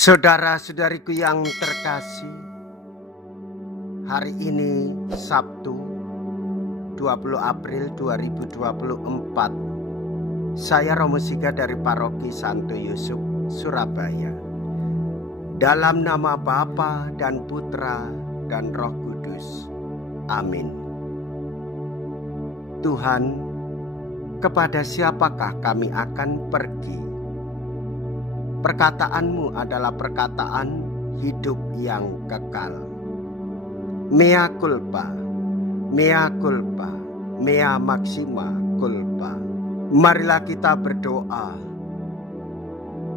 Saudara-saudariku yang terkasih, hari ini Sabtu 20 April 2024. Saya Romo Siga dari Paroki Santo Yusuf, Surabaya. Dalam nama Bapa dan Putra dan Roh Kudus. Amin. Tuhan, kepada siapakah kami akan pergi? Perkataanmu adalah perkataan hidup yang kekal. Mea culpa, mea culpa, mea maxima culpa. Marilah kita berdoa.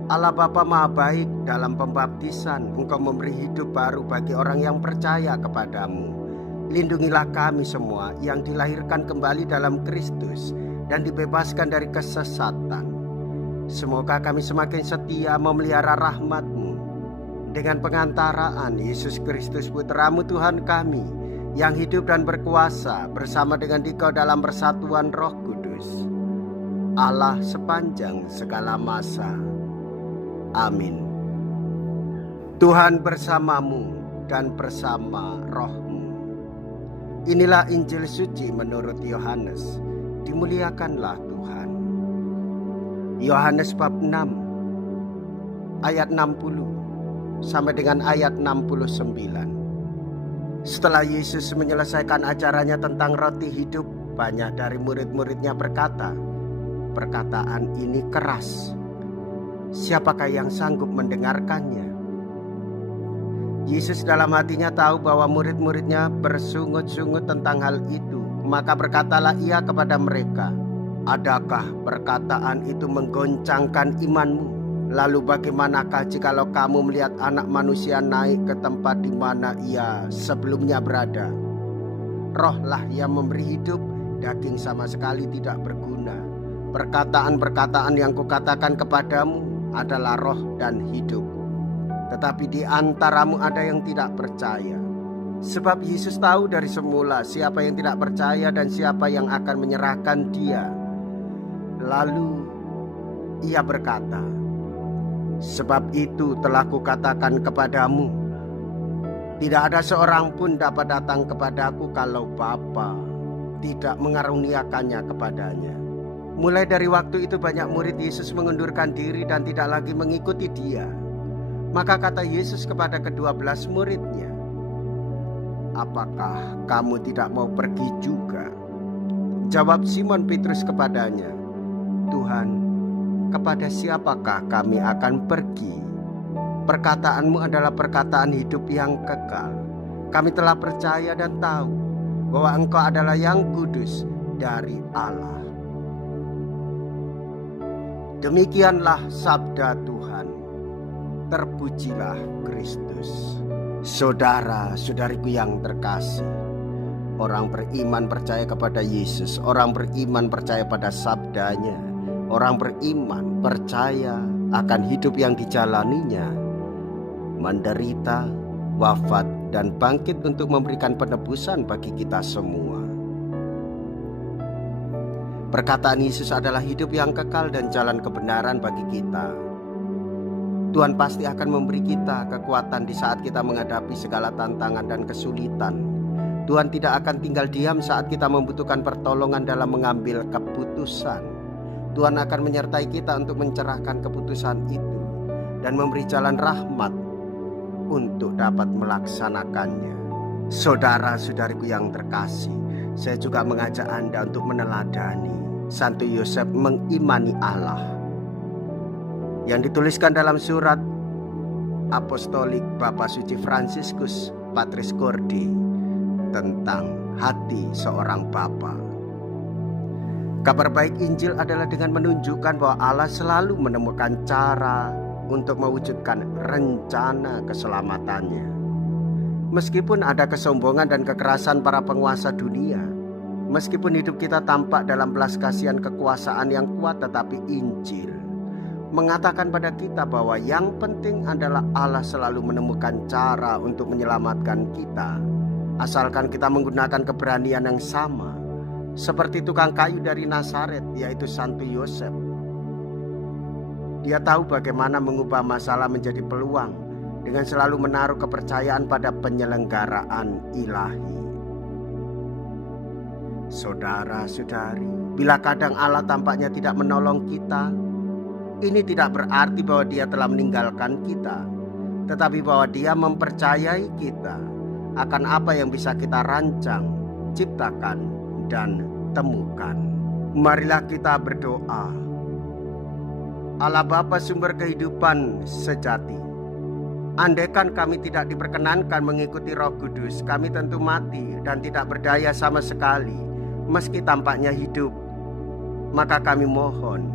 Allah Bapa Maha Baik, dalam pembaptisan Engkau memberi hidup baru bagi orang yang percaya kepadamu. Lindungilah kami semua yang dilahirkan kembali dalam Kristus dan dibebaskan dari kesesatan. Semoga kami semakin setia memelihara rahmat-Mu dengan pengantaraan Yesus Kristus Putra-Mu Tuhan kami, yang hidup dan berkuasa bersama dengan Dikau dalam persatuan Roh Kudus, Allah sepanjang segala masa. Amin. Tuhan bersamamu dan bersama roh-Mu. Inilah Injil suci menurut Yohanes. Dimuliakanlah Tuhan. Yohanes bab 6 ayat 60 sampai dengan ayat 69. Setelah Yesus menyelesaikan ajaranya tentang roti hidup, banyak dari murid-muridnya berkata, "Perkataan ini keras. Siapakah yang sanggup mendengarkannya?" Yesus dalam hatinya tahu bahwa murid-muridnya bersungut-sungut tentang hal itu. Maka berkatalah ia kepada mereka, "Adakah perkataan itu menggoncangkan imanmu? Lalu bagaimanakah jikalau kamu melihat Anak Manusia naik ke tempat di mana ia sebelumnya berada? Rohlah yang memberi hidup, daging sama sekali tidak berguna. Perkataan-perkataan yang kukatakan kepadamu adalah roh dan hidup. Tetapi di antaramu ada yang tidak percaya." Sebab Yesus tahu dari semula siapa yang tidak percaya dan siapa yang akan menyerahkan dia. Lalu ia berkata, "Sebab itu telah kukatakan kepadamu, tidak ada seorang pun dapat datang kepadaku kalau Bapa tidak mengaruniakannya kepadanya." Mulai dari waktu itu banyak murid Yesus mengundurkan diri dan tidak lagi mengikuti dia. Maka kata Yesus kepada ke-12 muridnya, "Apakah kamu tidak mau pergi juga?" Jawab Simon Petrus kepadanya, "Tuhan, kepada siapakah kami akan pergi? Perkataanmu adalah perkataan hidup yang kekal. Kami telah percaya dan tahu bahwa Engkau adalah yang kudus dari Allah." Demikianlah sabda Tuhan. Terpujilah Kristus. Saudara-saudariku yang terkasih, orang beriman percaya kepada Yesus, orang beriman percaya pada sabdanya, orang beriman percaya akan hidup yang dijalaninya, menderita, wafat, dan bangkit untuk memberikan penebusan bagi kita semua. Perkataan Yesus adalah hidup yang kekal dan jalan kebenaran bagi kita. Tuhan pasti akan memberi kita kekuatan di saat kita menghadapi segala tantangan dan kesulitan. Tuhan tidak akan tinggal diam saat kita membutuhkan pertolongan dalam mengambil keputusan. Tuhan akan menyertai kita untuk mencerahkan keputusan itu dan memberi jalan rahmat untuk dapat melaksanakannya. Saudara-saudariku yang terkasih, saya juga mengajak Anda untuk meneladani Santo Yosef mengimani Allah, yang dituliskan dalam surat apostolik Bapak Suci Fransiskus Patris Corde tentang hati seorang bapa. Kabar baik Injil adalah dengan menunjukkan bahwa Allah selalu menemukan cara untuk mewujudkan rencana keselamatannya. Meskipun ada kesombongan dan kekerasan para penguasa dunia, meskipun hidup kita tampak dalam belas kasihan kekuasaan yang kuat, tetapi Injil mengatakan pada kita bahwa yang penting adalah Allah selalu menemukan cara untuk menyelamatkan kita, asalkan kita menggunakan keberanian yang sama seperti tukang kayu dari Nazaret, yaitu Santo Yosef. Dia tahu bagaimana mengubah masalah menjadi peluang dengan selalu menaruh kepercayaan pada penyelenggaraan ilahi. Saudara-saudari, bila kadang Allah tampaknya tidak menolong kita, ini tidak berarti bahwa Dia telah meninggalkan kita, tetapi bahwa Dia mempercayai kita akan apa yang bisa kita rancang, ciptakan, dan temukan. Marilah kita berdoa. Allah Bapa sumber kehidupan sejati, andaikan kami tidak diperkenankan mengikuti Roh Kudus, kami tentu mati dan tidak berdaya sama sekali, meski tampaknya hidup. Maka kami mohon,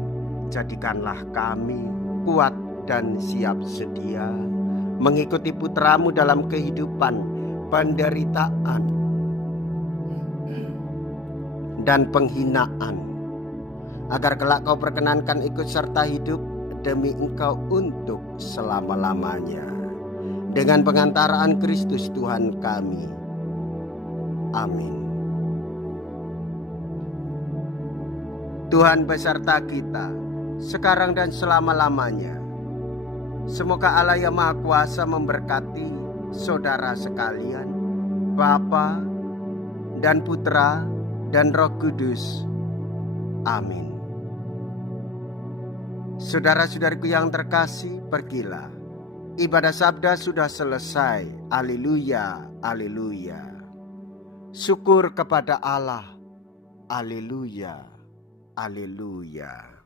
jadikanlah kami kuat dan siap sedia mengikuti putra-Mu dalam kehidupan, penderitaan, dan penghinaan, agar kelak Kau perkenankan ikut serta hidup demi Engkau untuk selama-lamanya. Dengan pengantaraan Kristus Tuhan kami. Amin. Tuhan beserta kita, sekarang dan selama-lamanya. Semoga Allah yang Maha Kuasa memberkati saudara sekalian, Bapa dan Putra dan Roh Kudus. Amin. Saudara-saudariku yang terkasih, pergilah. Ibadah sabda sudah selesai. Haleluya, haleluya. Syukur kepada Allah. Haleluya, haleluya.